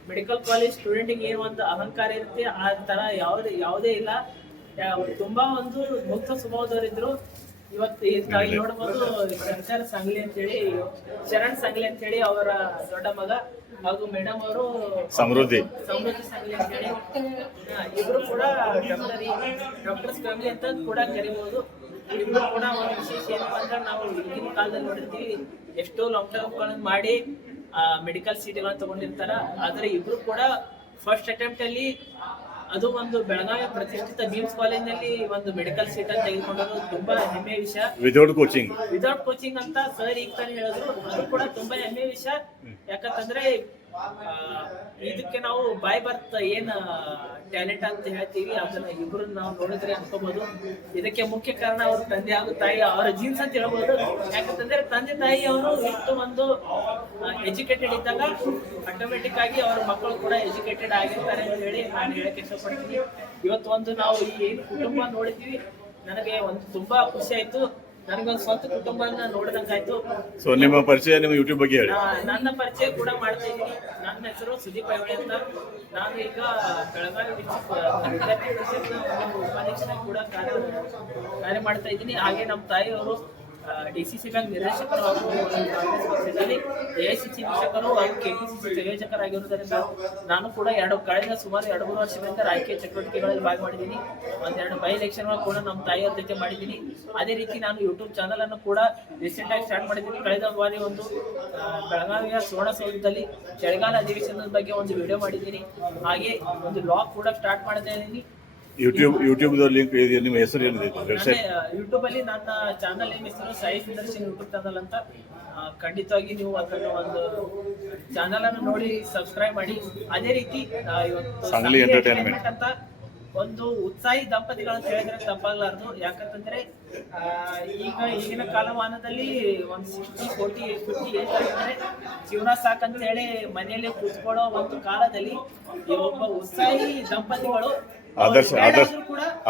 ಮೆಡಿಕಲ್ ಕಾಲೇಜ್ ಸ್ಟೂಡೆಂಟಿಗೆ ಏನು ಒಂದು ಅಹಂಕಾರ ಇರುತ್ತೆ ಆ ತರ ಯಾವುದೇ ಇಲ್ಲ. ತುಂಬಾ ಒಂದು ಮುಕ್ತ ಸ್ವಭಾವದವರಿದ್ರು. ಇವತ್ತು ತಾವು ನೋಡಬಹುದು ಶರಣ್ ಸಂಗ್ಲಿ ಅಂತ ಹೇಳಿ ಅವರ ದೊಡ್ಡ ಮಗ, ಹಾಗೂ ಮೇಡಮ್ ಅವರು ಸಮೃದ್ಧಿ ಸಂಗ್ಲಿ ಅಂತ ಹೇಳಿ. ಇಬ್ರು ಕೂಡ ಡಾಕ್ಟರ್ಸ್ ಫ್ಯಾಮಿಲಿ ಅಂತ ಕೂಡ ಕರಿಬಹುದು. ಇಬ್ರು ಕೂಡ ಒಂದು ವಿಶೇಷ ಏನಪ್ಪಾ ಅಂದ್ರೆ, ನಾವು ಈಗಿನ ಕಾಲದಲ್ಲಿ ನೋಡಿರ್ತೀವಿ ಎಷ್ಟೋ ಲಾಂಗ್ ಟರ್ಮ್ ಮಾಡಿ ಮೆಡಿಕಲ್ ಸೀಟ್ಗಳನ್ನ ತಗೊಂಡಿರ್ತಾರ. ಆದ್ರೆ ಇಬ್ರು ಕೂಡ ಫಸ್ಟ್ ಅಟೆಂಪ್ಟ್ ಅಲ್ಲಿ ಅದು ಒಂದು ಬೆಳಗಾವಿ ಪ್ರತಿಷ್ಠಿತ ಗಿಮ್ಸ್ ಕಾಲೇಜ್ನಲ್ಲಿ ಒಂದು ಮೆಡಿಕಲ್ ಸೀಟ್ ಅಂತ ತೆಗೆದುಕೊಂಡರು. ತುಂಬಾ ಹೆಮ್ಮೆಯ ವಿಷಯ. ವಿದೌಟ್ ಕೋಚಿಂಗ್ ಅಂತ ಸರ್ ಈಗ ತಾನೇ ಹೇಳಿದ್ರು. ಅದು ಕೂಡ ತುಂಬಾ ಹೆಮ್ಮೆಯ ವಿಷಯ. ಯಾಕಂತಂದ್ರೆ ಇದಕ್ಕೆ ನಾವು ಬೈ ಬರ್ತ್ ಏನ್ ಟ್ಯಾಲೆಂಟ್ ಅಂತ ಹೇಳ್ತೀವಿ ಅದನ್ನ ಇಬ್ರು ನಾವು ನೋಡಿದ್ರೆ ಅನ್ಕೋಬಹುದು. ಇದಕ್ಕೆ ಮುಖ್ಯ ಕಾರಣ ಅವ್ರ ತಂದೆ ಹಾಗೂ ತಾಯಿ, ಅವರ ಜೀನ್ಸ್ ಅಂತ ಹೇಳ್ಬೋದು. ಯಾಕಂತಂದ್ರೆ ತಂದೆ ತಾಯಿ ಅವರು ಎಷ್ಟು ಒಂದು ಎಜುಕೇಟೆಡ್ ಇದ್ದಾಗ ಆಟೋಮೆಟಿಕ್ ಆಗಿ ಅವ್ರ ಮಕ್ಕಳು ಕೂಡ ಎಜುಕೇಟೆಡ್ ಆಗಿರ್ತಾರೆ ಅಂತ ಹೇಳಿ ನಾನು ಹೇಳಕ್ ಇಷ್ಟಪಡ್ತೀನಿ. ಇವತ್ತು ಒಂದು ನಾವು ಈ ಕುಟುಂಬ ನೋಡಿದ್ವಿ, ನನಗೆ ಒಂದು ತುಂಬಾ ಖುಷಿ ಆಯ್ತು. ನನಗೊಂದು ಸ್ವಂತ ಕುಟುಂಬನ ನೋಡಿದಂಗಾಯ್ತು. ಸೊ ನಿಮ್ಮ ಪರಿಚಯ, ನಿಮ್ಮ ಯೂಟ್ಯೂಬ್ ಬಗ್ಗೆ ಹೇಳಿ. ನನ್ನ ಪರಿಚಯ ಕೂಡ ಮಾಡ್ತಾ ಇದ್ದೀನಿ. ನನ್ನ ಹೆಸರು ಸುದೀಪ್ ಐಹೊಳೆ ಅಂತ. ನಾನು ಈಗ ಬೆಳಗಾವಿ ವಿದ್ಯಾರ್ಥಿ ಪರಿಷತ್ನ ಒಂದು ಉಪಾಧ್ಯಕ್ಷನಾಗಿ ಕೂಡ ಕಾರ್ಯ ಮಾಡ್ತಾ ಇದ್ದೀನಿ. ಹಾಗೆ ನಮ್ಮ ತಾಯಿಯವರು DCC ಬ್ಯಾಂಕ್ ನಿರ್ದೇಶಕರು ಹಾಗೂ ಕಾಂಗ್ರೆಸ್ ಪಕ್ಷದಲ್ಲಿ AICC ಶಿಕ್ಷಕರು ಹಾಗೂ KPCC ಸಂಯೋಜಕರಾಗಿರುವುದರಿಂದ ನಾನು ಕೂಡ ಕಳೆದ ಸುಮಾರು 2-3 ವರ್ಷಗಳಿಂದ ರಾಜಕೀಯ ಚಟುವಟಿಕೆಗಳಲ್ಲಿ ಭಾಗವಹಿಸಿದ್ದೀನಿ. ಒಂದೆರಡು ಬೈ ಎಲೆಕ್ಷನ್ ಕೂಡ ನಮ್ಮ ತಾಯಿಯವ್ರ ಜೊತೆ ಮಾಡಿದ್ದೀನಿ. ಅದೇ ರೀತಿ ನಾನು ಯೂಟ್ಯೂಬ್ ಚಾನಲ್ ಅನ್ನು ಕೂಡ ರೀಸೆಂಟ್ ಆಗಿ ಸ್ಟಾರ್ಟ್ ಮಾಡಿದ್ದೀನಿ. ಕಳೆದ ಬಾರಿ ಒಂದು ಬೆಳಗಾವಿಯ ಸುವರ್ಣಸೌಧದಲ್ಲಿ ಚಳಿಗಾಲ ಅಧಿವೇಶನದ ಬಗ್ಗೆ ಒಂದು ವಿಡಿಯೋ ಮಾಡಿದ್ದೀನಿ. ಹಾಗೆ ಒಂದು ಬ್ಲಾಗ್ ಕೂಡ ಸ್ಟಾರ್ಟ್ ಮಾಡ್ತಾ ಇದ್ದೀನಿ. ಯೂಟ್ಯೂಬ್ ಲಿಂಕ್ ಇದೆ. ನಿಮ್ಮ ಹೆಸರು ಏನಿದೆ ವೆಬ್ಸೈಟ್? ಯೂಟ್ಯೂಬ್ ಅಲ್ಲಿ ನನ್ನ ಚಾನಲ್ ನೇಮ್ ಹೆಸರು ಸಾಯಿ ಸುದರ್ಶನ್ ಯೂಟ್ಯೂಬ್ ಚಾನಲ್ ಅಂತ. ಖಂಡಿತವಾಗಿ ನೀವು ಅದನ್ನು ಒಂದು ಚಾನಲ್ ಅನ್ನು ನೋಡಿ ಸಬ್ಸ್ಕ್ರೈಬ್ ಮಾಡಿ. ಅದೇ ರೀತಿ ಇವತ್ತು ಸಾಂಗ್ಲಿ ಎಂಟರ್ಟೈನ್ಮೆಂಟ್ ಅಂತ ಒಂದು ಉತ್ಸಾಹಿ ದಂಪತಿಗಳು ಅಂತ ಹೇಳಿದ್ರೆ ತಪ್ಪಾಗಲಾರ್ದು. ಯಾಕಂತಂದ್ರೆ ಈಗಿನ ಕಾಲಮಾನದಲ್ಲಿ ಒಂದು 60-40 50 ಏಜ್ ಆಗಿದ್ರೆ ಜೀವನ ಸಾಕಂತ ಹೇಳಿ ಮನೆಯಲ್ಲಿ ಕೂತ್ಕೊಳ್ಳೋ ಒಂದು ಕಾಲದಲ್ಲಿ ಈ ಒಬ್ಬ ಉತ್ಸಾಹಿ ದಂಪತಿಗಳು ಆದರ್ಶ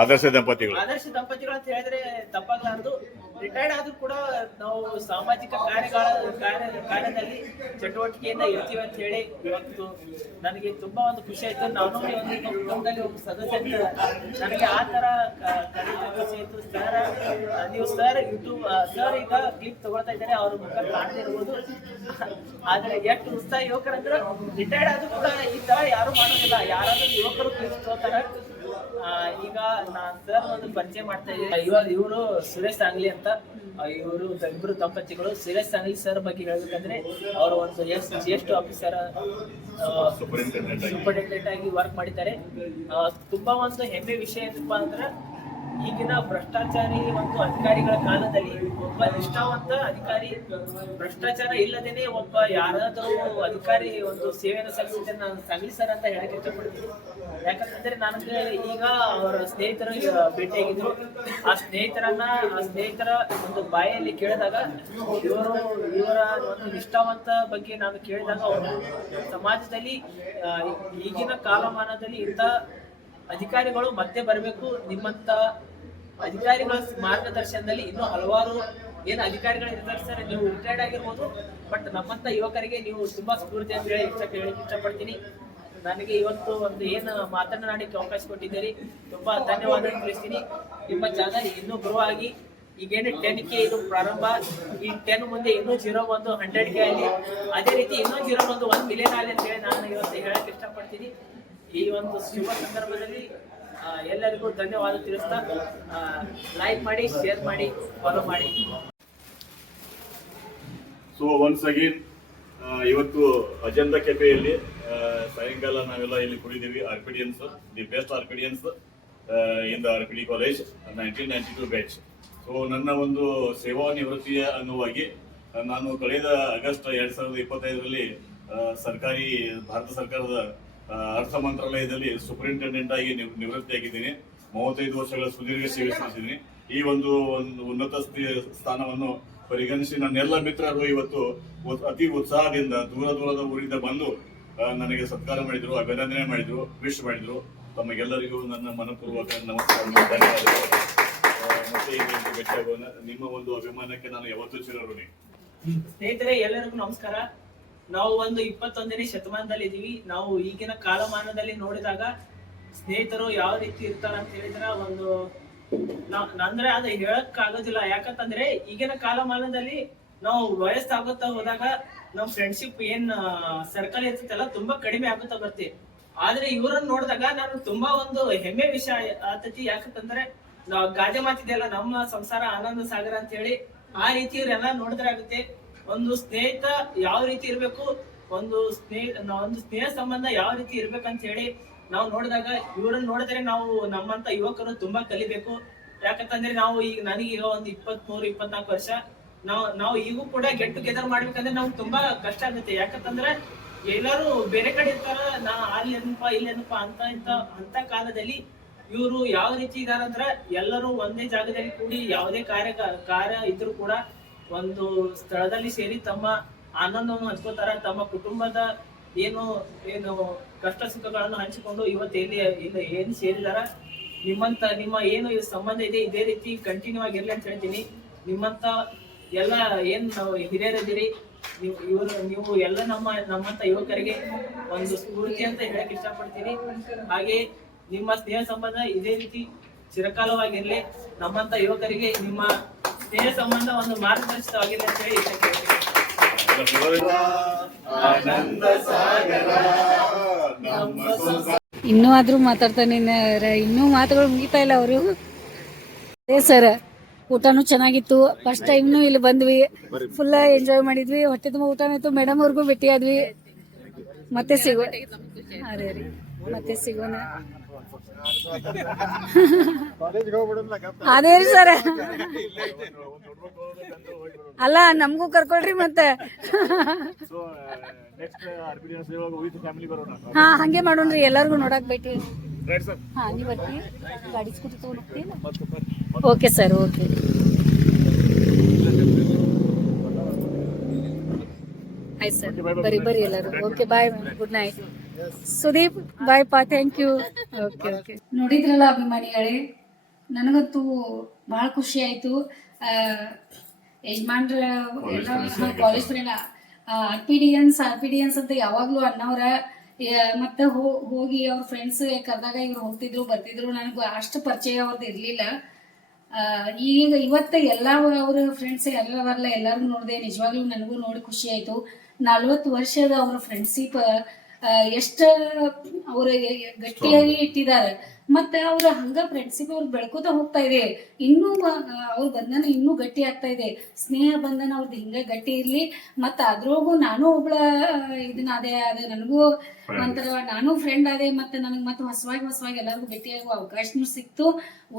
ಆದರ್ಶ ದಂಪತಿಗಳು ಅಂತ ಹೇಳಿದ್ರೆ ತಪ್ಪಾಗಲಾರ್ದು. ರಿಟೈರ್ಡ್ ಆದ್ರೂ ಕೂಡ ನಾವು ಸಾಮಾಜಿಕ ಕಾರ್ಯದಲ್ಲಿ ಚಟುವಟಿಕೆಯಿಂದ ಇರ್ತೀವಿ ಅಂತ ಹೇಳಿ ಇವತ್ತು ನನಗೆ ತುಂಬಾ ಒಂದು ಖುಷಿ ಆಯ್ತು. ನಾನು ಒಂದು ಕುಟುಂಬದಲ್ಲಿ ಒಬ್ಬ ಸದಸ್ಯ ಅಂತ ನನಗೆ ಆ ತರ ಖುಷಿ ಆಯ್ತು. ನೀವು ಸರ್ ಯೂಟ್ಯೂಬ್ ಸರ್ ಈಗ ಕ್ಲಿಪ್ ತಗೊಳ್ತಾ ಇದ್ದಾರೆ, ಅವ್ರ ಮುಖ ಕಾಣದೇ ಇರ್ಬೋದು. ಆದ್ರೆ ಎಷ್ಟು ಉತ್ಸಾಹ ಯುವಕರಂದ್ರೆ ರಿಟೈರ್ಡ್ ಆದ್ರೂ ಕೂಡ ಈ ತರ ಯಾರು ಮಾಡೋದಿಲ್ಲ. ಯಾರಾದ್ರೂ ಯುವಕರು ಕ್ಲಿಪ್ ತಗೋತಾರ. ಈಗ ನಾನ್ ಸರ್ ಒಂದು ಪರಿಚಯ ಮಾಡ್ತಾ ಇದ್ದೀನಿ. ಇವರು ಸುರೇಶ್ ಸಾಂಗ್ಲಿ ಅಂತ. ಇವರು ಇಬ್ಬರು ದಂಪತಿಗಳು. ಸುರೇಶ್ ಸಾಂಗ್ಲಿ ಸರ್ ಬಗ್ಗೆ ಹೇಳ್ಬೇಕಂದ್ರೆ ಅವರು ಒಂದು ಜಿಎಸ್ಟಿ ಆಫೀಸರ್ ಸೂಪರಿಂಟೆಂಡೆಂಟ್ ಆಗಿ ವರ್ಕ್ ಮಾಡಿದ್ದಾರೆ. ತುಂಬಾ ಒಂದು ಹೆಮ್ಮೆ ವಿಷಯ ಏನಪ್ಪಾ ಅಂದ್ರೆ ಈಗಿನ ಭ್ರಷ್ಟಾಚಾರಿ ಒಂದು ಅಧಿಕಾರಿಗಳ ಕಾಲದಲ್ಲಿ ಒಬ್ಬ ನಿಷ್ಠಾವಂತ ಅಧಿಕಾರಿ, ಭ್ರಷ್ಟಾಚಾರ ಇಲ್ಲದೇನೆ ಒಬ್ಬ ಯಾರಾದರೂ ಅಧಿಕಾರಿ ಒಂದು ಸೇವೆಯನ್ನು ಸಲ್ಲಿಸಿದ್ರೆ ನಾನು ಸಾಂಗ್ಲಿ ಸರ್ ಅಂತ ಹೇಳಕ್ ಇಷ್ಟಪಡ್ತೀನಿ. ಯಾಕಂತಂದ್ರೆ ನನಗೆ ಈಗ ಅವರ ಸ್ನೇಹಿತರು ಭೇಟಿಯಾಗಿದ್ರು. ಆ ಸ್ನೇಹಿತರ ಒಂದು ಬಾಯಲ್ಲಿ ಕೇಳಿದಾಗ ಇವರ ಒಂದು ನಿಷ್ಠಾವಂತ ಬಗ್ಗೆ ನಾನು ಕೇಳಿದಾಗ ಅವರು ಸಮಾಜದಲ್ಲಿ ಈಗಿನ ಕಾಲಮಾನದಲ್ಲಿ ಇಂಥ ಅಧಿಕಾರಿಗಳು ಮತ್ತೆ ಬರಬೇಕು. ನಿಮ್ಮಂತ ಅಧಿಕಾರಿಗಳ ಮಾರ್ಗದರ್ಶನದಲ್ಲಿ ಇನ್ನೂ ಹಲವಾರು ಏನು ಅಧಿಕಾರಿಗಳು ಇರ್ತಾರೆ ಸರ್. ನೀವು ರಿಟೈರ್ಡ್ ಆಗಿರ್ಬೋದು, ಬಟ್ ನಮ್ಮಂತ ಯುವಕರಿಗೆ ನೀವು ತುಂಬಾ ಸ್ಫೂರ್ತಿ ಅಂತ ಹೇಳಿ ಇಷ್ಟಪಡ್ತೀನಿ. ನನಗೆ ಇವತ್ತು ಒಂದು ಏನು ಮಾತನಾಡಲಿಕ್ಕೆ ಅವಕಾಶ ಕೊಟ್ಟಿದ್ದೀರಿ, ತುಂಬಾ ಧನ್ಯವಾದ ತಿಳಿಸ್ತೀನಿ. ನಿಮ್ಮ ಚಾನಲ್ ಇನ್ನೂ ಗ್ರೋ ಆಗಿ ಈಗೇನು 10K ಇದು ಪ್ರಾರಂಭ, ಈ 10 ಮುಂದೆ ಇನ್ನೂ 0 ಒಂದು 100K ಆಗಲಿ, ಅದೇ ರೀತಿ ಇನ್ನೂ 0 ಒಂದು 1 ಮಿಲಿಯನ್ ಆಗಲಿ ಅಂತ ಹೇಳಿ ನಾನು ಇವತ್ತು ಹೇಳಕ್ ಇಷ್ಟಪಡ್ತೀನಿ. ಈ ಒಂದು ಶುಭ ಸಂದರ್ಭದಲ್ಲಿ ಎಲ್ಲರಿಗೂ ಧನ್ಯವಾದ ತಿಳಿಸ್ತಾ ಲೈಕ್ ಮಾಡಿ, ಶೇರ್ ಮಾಡಿ, ಫಾಲೋ ಮಾಡಿ. ಸೊ ಒನ್ಸ್ ಅಗೇನ್ ಇವತ್ತು ಅಜೆಂಡಾ ಕೆಫೆಯಲ್ಲಿ ಸಾಯಂಕಾಲ ನಾವೆಲ್ಲ ಇಲ್ಲಿ ಕುಡಿದೀವಿ. RPDians, the best RPDians in the RPD college 1992 batch. So ನನ್ನ ಒಂದು ಸೇವಾ ನಿವೃತ್ತಿಯ ಅನ್ನುವಾಗಿ ನಾನು ಕಳೆದ ಆಗಸ್ಟ್ 2025ರಲ್ಲಿ ಭಾರತ ಸರ್ಕಾರದ ಅರ್ಥ ಮಂತ್ರಾಲಯದಲ್ಲಿ ಸೂಪರಿಂಟೆಂಡೆಂಟ್ ಆಗಿ ನಿವೃತ್ತಿಯಾಗಿದ್ದೀನಿ. 35 ವರ್ಷಗಳ ಸುದೀರ್ಘ ಸೇವೆ ಸಲ್ಲಿಸಿದ್ದೀನಿ. ಈ ಒಂದು ಉನ್ನತ ಸ್ಥಾನವನ್ನು ಪರಿಗಣಿಸಿ ನನ್ನೆಲ್ಲ ಮಿತ್ರರು ಇವತ್ತು ಅತಿ ಉತ್ಸಾಹದಿಂದ ದೂರದ ಊರಿಂದ ಬಂದು ನನಗೆ ಸತ್ಕಾರ ಮಾಡಿದ್ರು, ಅಭಿನಂದನೆ ಮಾಡಿದ್ರು, ವಿಶ್ ಮಾಡಿದ್ರು. ತಮಗೆಲ್ಲರಿಗೂ ನನ್ನ ಮನಪೂರ್ವಕ ನಮಸ್ಕಾರಗಳು, ಧನ್ಯವಾದಗಳು. ಮತ್ತೆ ಈಗ ಭೇಟಿಯಾಗೋಣ. ನಿಮ್ಮ ಒಂದು ಅಭಿಮಾನಕ್ಕೆ ನಾನು ಯಾವತ್ತೂ ಚಿರಋಣಿ. ಸ್ನೇಹಿತರೆ, ಎಲ್ಲರಿಗೂ ನಮಸ್ಕಾರ. ನಾವು ಒಂದು 21ನೇ ಶತಮಾನದಲ್ಲಿ ಇದೀವಿ. ನಾವು ಈಗಿನ ಕಾಲಮಾನದಲ್ಲಿ ನೋಡಿದಾಗ ಸ್ನೇಹಿತರು ಯಾವ ರೀತಿ ಇರ್ತಾರ ಅಂತ ಹೇಳಿದ್ರೆ ಒಂದು ಅಂದ್ರೆ ಅದು ಹೇಳಕ್ ಆಗೋದಿಲ್ಲ. ಯಾಕಂತಂದ್ರೆ ಈಗಿನ ಕಾಲಮಾನದಲ್ಲಿ ನಾವು ವಯಸ್ಸಾಗುತ್ತಾ ಹೋದಾಗ ನಮ್ ಫ್ರೆಂಡ್ಶಿಪ್ ಏನ್ ಸರ್ಕಲ್ ಇರ್ತೈತಲ್ಲ ತುಂಬಾ ಕಡಿಮೆ ಆಗುತ್ತಾ ಬರ್ತೀವಿ. ಆದ್ರೆ ಇವ್ರನ್ನ ನೋಡಿದಾಗ ನಾನು ತುಂಬಾ ಒಂದು ಹೆಮ್ಮೆ ವಿಷಯ ಆತತಿ. ಯಾಕಂತಂದ್ರೆ ನಾವು ಗಾದೆ ಮಾತಿದೆಯಲ್ಲ, ನಮ್ಮ ಸಂಸಾರ ಆನಂದ ಸಾಗರ ಅಂತ ಹೇಳಿ, ಆ ರೀತಿ ಇವ್ರೆಲ್ಲ ನೋಡಿದ್ರೆ ಆಗುತ್ತೆ. ಒಂದು ಸ್ನೇಹಿತ ಯಾವ ರೀತಿ ಇರ್ಬೇಕು, ಒಂದು ಸ್ನೇಹ ಸಂಬಂಧ ಯಾವ ರೀತಿ ಇರ್ಬೇಕಂತ ಹೇಳಿ ನಾವು ನೋಡಿದಾಗ ಇವ್ರನ್ನ ನೋಡಿದ್ರೆ ನಾವು ನಮ್ಮಂತ ಯುವಕರು ತುಂಬಾ ಕಲಿಬೇಕು. ಯಾಕಂತಂದ್ರೆ ನನಗೀಗ ಒಂದು 23-24 ವರ್ಷ. ನಾವು ಈಗೂ ಕೂಡ ಗೆಟ್ ಟುಗೆದರ್ ಮಾಡ್ಬೇಕಂದ್ರೆ ನಮ್ಗೆ ತುಂಬಾ ಕಷ್ಟ ಆಗುತ್ತೆ. ಯಾಕಂತಂದ್ರೆ ಎಲ್ಲರೂ ಬೇರೆ ಕಡೆ ಇರ್ತಾರ, ಇಲ್ಲೇನಪ್ಪ ಅಂತ ಕಾಲದಲ್ಲಿ ಇವರು ಯಾವ ರೀತಿ ಇದಾರಂದ್ರ ಎಲ್ಲರೂ ಒಂದೇ ಜಾಗದಲ್ಲಿ ಕೂಡಿ ಯಾವುದೇ ಕಾರ್ಯ ಇದ್ರೂ ಕೂಡ ಒಂದು ಸ್ಥಳದಲ್ಲಿ ಸೇರಿ ತಮ್ಮ ಆನಂದವನ್ನು ಹಂಚ್ಕೋತಾರ. ತಮ್ಮ ಕುಟುಂಬದ ಏನು ಕಷ್ಟ ಸುಖಗಳನ್ನು ಹಂಚಿಕೊಂಡು ಇವತ್ತು ಏನು ಸೇರಿದಾರ. ನಿಮ್ಮ ಏನು ಸಂಬಂಧ ಇದೆ ಇದೇ ರೀತಿ ಕಂಟಿನ್ಯೂ ಆಗಿರ್ಲಿ ಅಂತ ಹೇಳ್ತೀನಿ. ನಿಮ್ಮಂತ ಎಲ್ಲ ನಾವು ಹಿರಿಯರಿದ್ದೀರಿ, ನೀವು ಎಲ್ಲ ನಮ್ಮಂತ ಯುವಕರಿಗೆ ಒಂದು ಸ್ಫೂರ್ತಿ ಅಂತ ಹೇಳಕ್ ಇಷ್ಟಪಡ್ತೀನಿ. ಹಾಗೆ ನಿಮ್ಮ ಸ್ನೇಹ ಸಂಬಂಧ ಇದೇ ರೀತಿ ಚಿರಕಾಲವಾಗಿರ್ಲಿ. ನಮ್ಮಂತ ಯುವಕರಿಗೆ ನಿಮ್ಮ ಸ್ನೇಹ ಸಂಬಂಧ ಒಂದು ಮಾರ್ಗದರ್ಶಕವಾಗಿರ್ಲಿ ಅಂತ ಹೇಳಿ ಇನ್ನೂ ಆದ್ರೂ ಮಾತಾಡ್ತಾನೆ, ಇನ್ನೂ ಮಾತುಗಳು ಮುಗಿತಾ ಇಲ್ಲ ಅವರು. ಅದೇ ಸರ್, ಊಟನೂ ಚೆನ್ನಾಗಿತ್ತು. ಫಸ್ಟ್ ಟೈಮ್ನು ಇಲ್ಲಿ ಬಂದ್ವಿ, ಫುಲ್ ಎಂಜಾಯ್ ಮಾಡಿದ್ವಿ. ಹೊಟ್ಟೆ ತುಂಬ ಊಟನೂ ಇತ್ತು. ಮೇಡಮ್ ಅವ್ರಿಗೂ ಭೇಟಿ ಆದ್ವಿ. ಮತ್ತೆ ಸಿಗೋ. ಅದೇ ರೀ. ಮತ್ತೆ ಸಿಗೋಣ. ಅದೇ ರೀ ಸರ್, ಅಲ್ಲ ನಮಗೂ ಕರ್ಕೊಳ್ರಿ ಮತ್ತೆ. ಹಾ ಹಂಗೆ ಮಾಡೋಣ್ರಿ, ಎಲ್ಲಾರ್ಗು ನೋಡಕ್ ಭೇಟಿ. ಹಾ ನೀವ್ ಬರ್ತೀವಿ, ಗಾಡಿ ಸ್ಕೂಟಿ ತಗೊಂಡ್ ಹೋಗ್ತೀವಿ. Okay sir, okay. ಆಯ್ತು ಸರ್, ಬರ್ರಿ ಎಲ್ಲರೂ. ಓಕೆ, ಬಾಯ್, ಗುಡ್ ನೈಟ್. ಸುದೀಪ್ ಬಾಯ್ ಪಾ, ಥ್ಯಾಂಕ್ ಯು. Okay okay. ನೋಡಿದ್ರಲ್ಲ ಅಭಿಮಾನಿಗಳೇ, ನನಗಂತೂ ಬಹಳ ಖುಷಿ ಆಯ್ತು. ಯಜಮಾನ್ರ ಎಲ್ಲ ಕಾಲೇಜ್ ಫ್ರೆಂಡ್ ಆರ್ಪಿಡಿಯನ್ಸ್ ಅಂತ ಯಾವಾಗ್ಲೂ ಅನ್ನೋರ, ಮತ್ತೆ ಹೋಗಿ ಅವ್ರ ಫ್ರೆಂಡ್ಸ್ ಕರೆದಾಗ ಇವ್ರು ಹೋಗ್ತಿದ್ರು ಬರ್ತಿದ್ರು. ನನಗೂ ಅಷ್ಟು ಪರಿಚಯ ಅವ್ರದ್ದು ಇರ್ಲಿಲ್ಲ. ಈಗ ಇವತ್ತು ಎಲ್ಲ ಅವ್ರ ಫ್ರೆಂಡ್ಸ್ ಎಲ್ಲರಲ್ಲ ಎಲ್ಲರೂ ನೋಡಿದೆ. ನಿಜವಾಗ್ಲೂ ನನಗೂ ನೋಡಿ ಖುಷಿ ಆಯ್ತು. 40 ವರ್ಷದ ಅವ್ರ ಫ್ರೆಂಡ್ಶಿಪ್ ಎಷ್ಟು ಅವ್ರ ಗಟ್ಟಿಯಾಗಿ ಇಟ್ಟಿದ್ದಾರೆ. ಮತ್ತೆ ಅವ್ರ ಹಂಗ ಫ್ರೆಂಡ್ಶಿಪ್ ಅವ್ರು ಬೆಳ್ಕೋತಾ ಹೋಗ್ತಾ ಇದೆ. ಇನ್ನೂ ಅವ್ರ ಬಂಧನ ಇನ್ನೂ ಗಟ್ಟಿ ಆಗ್ತಾ ಇದೆ. ಸ್ನೇಹ ಬಂಧನ ಅವ್ರದ್ದು ಹಿಂಗ ಗಟ್ಟಿ ಇರ್ಲಿ. ಮತ್ತ ಅದ್ರೊಳಗೂ ನಾನು ಒಬ್ಳ ಇದನ್ನ ಅದೇ ನನಗೂ ಒಂಥರ ನಾನು ಫ್ರೆಂಡ್ ಅದೇ. ಮತ್ತೆ ನನಗೆ ಮತ್ತೆ ಹೊಸವಾಗಿ ಎಲ್ಲರಿಗೂ ಭೇಟಿಯಾಗುವ ಅವಕಾಶನೂ ಸಿಕ್ತು.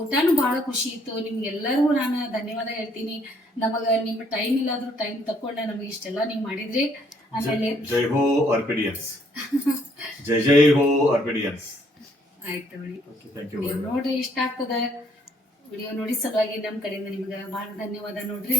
ಊಟನೂ ಬಹಳ ಖುಷಿ ಇತ್ತು. ನಿಮ್ಗೆಲ್ಲರಿಗೂ ನಾನು ಧನ್ಯವಾದ ಹೇಳ್ತೀನಿ. ನಿಮ್ಮ ಟೈಮ್ ಇಲ್ಲಾದ್ರೂ ಟೈಮ್ ತಕೊಂಡ ನಮಗೆ ಇಷ್ಟೆಲ್ಲ ನೀವು ಮಾಡಿದ್ರಿ. ಆಮೇಲೆ ಜೈ ಹೋ ಆರ್ಪಿಡಿಯನ್ಸ್, ಜೈ ಹೋ ಆರ್ಪಿಡಿಯನ್ಸ್. ಆಯ್ತು ಬಿಡಿ, ಥ್ಯಾಂಕ್ ಯು. ನೀವು ನೋಡ್ರಿ, ಇಷ್ಟ ಆಗ್ತದ ವಿಡಿಯೋ ನೋಡಿ ಸಲುವಾಗಿ ನಮ್ಮ ಕಡೆಯಿಂದ ನಿಮ್ಗೆ ಬಹಳ ಧನ್ಯವಾದ ನೋಡ್ರಿ.